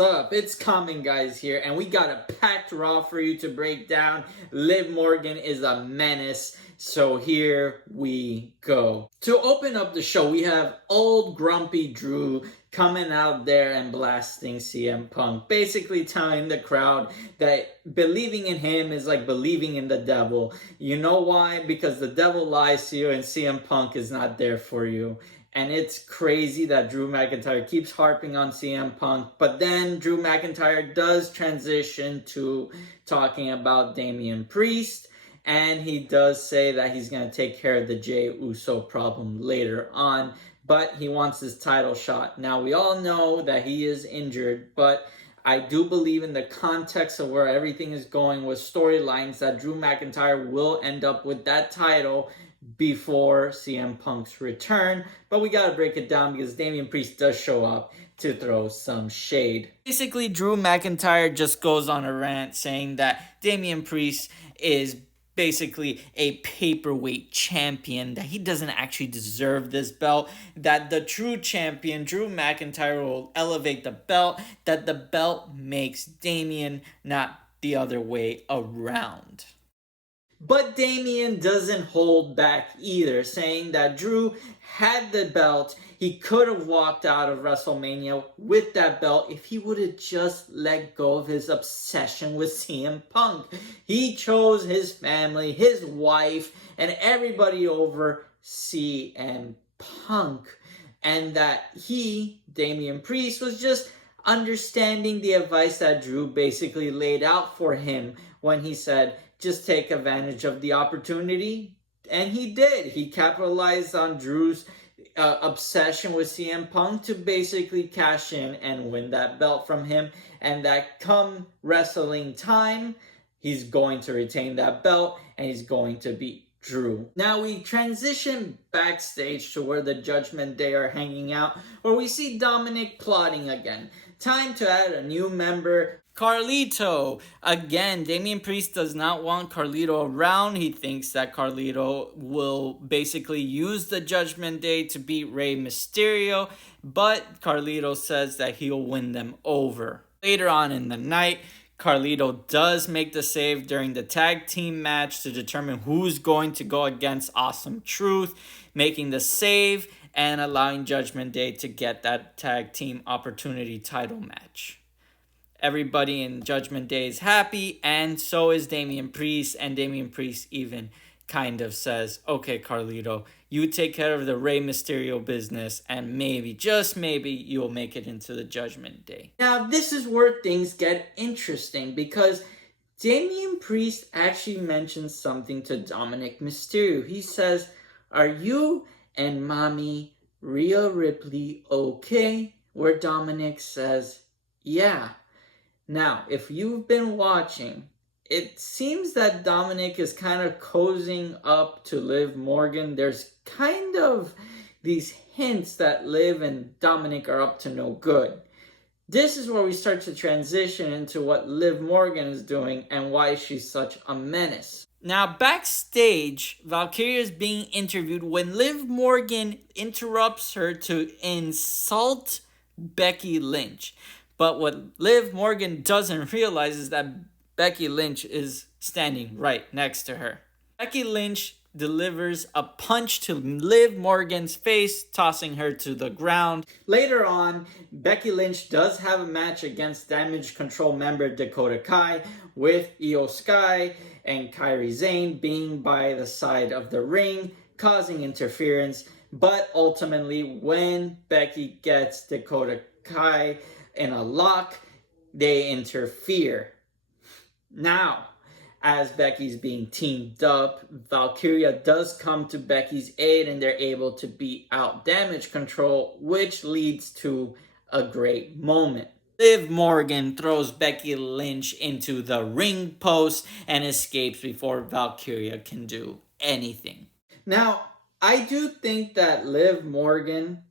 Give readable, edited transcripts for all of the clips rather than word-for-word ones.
up? It's Common Guys here, and we got a packed Raw for you to break down. Liv Morgan is a menace, so here we go. To open up the show, we have old grumpy Drew coming out there and blasting CM Punk, basically telling the crowd that believing in him is like believing in the devil. You know why? Because the devil lies to you and CM Punk is not there for you. And it's crazy that Drew McIntyre keeps harping on CM Punk. But then Drew McIntyre does transition to talking about Damian Priest. And he does say that he's going to take care of the Jey Uso problem later on. But he wants his title shot. Now, we all know that he is injured. But I do believe in the context of where everything is going with storylines that Drew McIntyre will end up with that title before CM Punk's return. But we gotta break it down because Damian Priest does show up to throw some shade. Basically, Drew McIntyre just goes on a rant saying that Damian Priest is basically a paperweight champion, that he doesn't actually deserve this belt, that the true champion, Drew McIntyre, will elevate the belt, that the belt makes Damian, not the other way around. But Damian doesn't hold back either, saying that Drew had the belt. He could have walked out of WrestleMania with that belt if he would have just let go of his obsession with CM Punk. He chose his family, his wife, and everybody over CM Punk. And that he, Damian Priest, was just understanding the advice that Drew basically laid out for him when he said, just take advantage of the opportunity. And he did. He capitalized on Drew's obsession with CM Punk to basically cash in and win that belt from him. And that come wrestling time, he's going to retain that belt and he's going to beat Drew. Now we transition backstage to where the Judgment Day are hanging out, where we see Dominic plotting again. Time to add a new member, Carlito. Again, Damian Priest does not want Carlito around. He thinks that Carlito will basically use the Judgment Day to beat Rey Mysterio, but Carlito says that he'll win them over. Later on in the night, Carlito does make the save during the tag team match to determine who's going to go against Awesome Truth, making the save and allowing Judgment Day to get that tag team opportunity title match. Everybody in Judgment Day is happy, and so is Damian Priest, and Damian Priest even kind of says, okay, Carlito, you take care of the Rey Mysterio business, and maybe, just maybe, you'll make it into the Judgment Day. Now, this is where things get interesting, because Damian Priest actually mentions something to Dominic Mysterio. He says, are you and Mommy Rhea Ripley okay? Where Dominic says, yeah. Now, if you've been watching, it seems that Dominic is kind of cozying up to Liv Morgan. There's kind of these hints that Liv and Dominic are up to no good. This is where we start to transition into what Liv Morgan is doing and why she's such a menace. Now, backstage, Valkyria is being interviewed when Liv Morgan interrupts her to insult Becky Lynch. But what Liv Morgan doesn't realize is that Becky Lynch is standing right next to her. Becky Lynch delivers a punch to Liv Morgan's face, tossing her to the ground. Later on, Becky Lynch does have a match against Damage Control member Dakota Kai, with Io Sky and Kairi Sane being by the side of the ring, causing interference. But ultimately, when Becky gets Dakota Kai in a lock, they interfere. Now, as Becky's being teamed up, Valkyria does come to Becky's aid and they're able to beat out Damage Control, which leads to a great moment. Liv Morgan throws Becky Lynch into the ring post and escapes before Valkyria can do anything. Now, I do think that Liv Morgan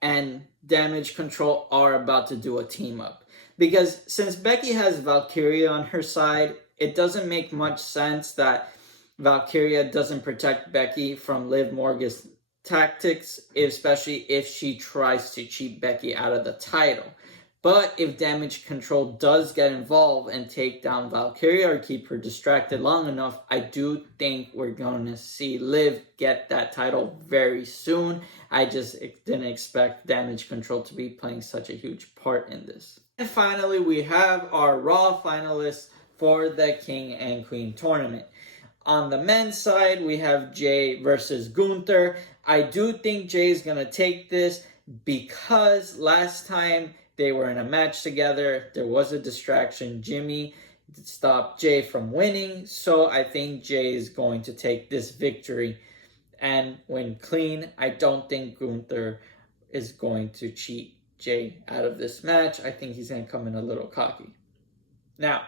and Damage Control are about to do a team up. Because since Becky has Valkyria on her side, it doesn't make much sense that Valkyria doesn't protect Becky from Liv Morgan's tactics, especially if she tries to cheat Becky out of the title. But if Damage Control does get involved and take down Valkyria or keep her distracted long enough, I do think we're going to see Liv get that title very soon. I just didn't expect Damage Control to be playing such a huge part in this. And finally, we have our Raw finalists for the King and Queen tournament. On the men's side, we have Jay versus Gunther. I do think Jay is going to take this because last time they were in a match together, there was a distraction. Jimmy stopped Jay from winning, so I think Jay is going to take this victory and win clean. I don't think Gunther is going to cheat Jay out of this match. I think he's going to come in a little cocky. Now,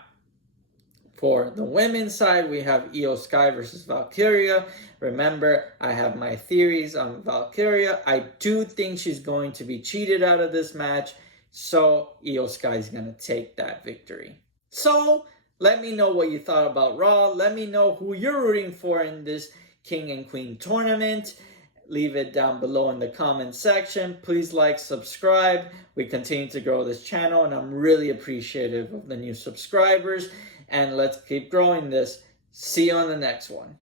for the women's side, we have Io Sky versus Valkyria. Remember, I have my theories on Valkyria. I do think she's going to be cheated out of this match. So, Io Sky is going to take that victory. So, let me know what you thought about Raw. Let me know who you're rooting for in this King and Queen tournament. Leave it down below in the comment section. Please like, subscribe. We continue to grow this channel, and I'm really appreciative of the new subscribers. And let's keep growing this. See you on the next one.